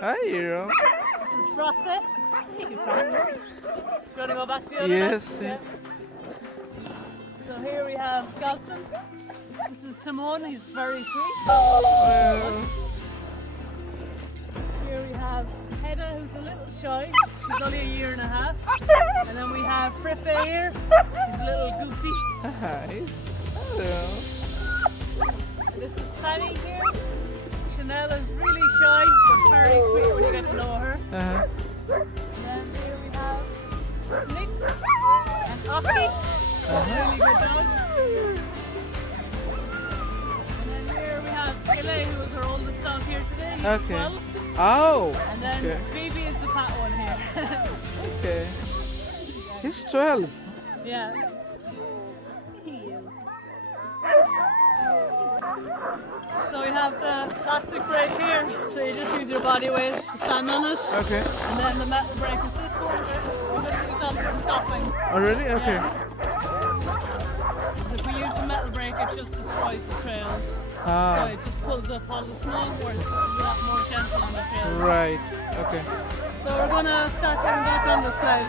Hi, Hero. This is Frosty. Thank you, Frost. You want to go back to the other Yes, bus? yes. So here we have Galton. This is Timon, he's very sweet. Here we have Hedda, who's a little shy. She's only a year and a half. And then we have Frippe here. He's a little goofy. Hi. Hello. And this is Fanny here. Chanel is really shy, but very sweet when you get to know her. Uh-huh. And then here we have Nix and Aki. Really good dogs. And then here we have Gile, who is our oldest dog here today. He's Okay. 12. Oh. And then Okay. Phoebe is the fat one here. Okay. He's 12. Yeah. He is. So we have the plastic brake here, so you just use your body weight to stand on it. Okay. And then the metal brake is this one. We just use that for stopping. Already? Okay. Yeah. If we use the metal brake, it just destroys the trails. So Ah. it just pulls up all the snow, whereas this is a lot more gentle on the trail. Right. Okay. So we're gonna start getting back on the sled.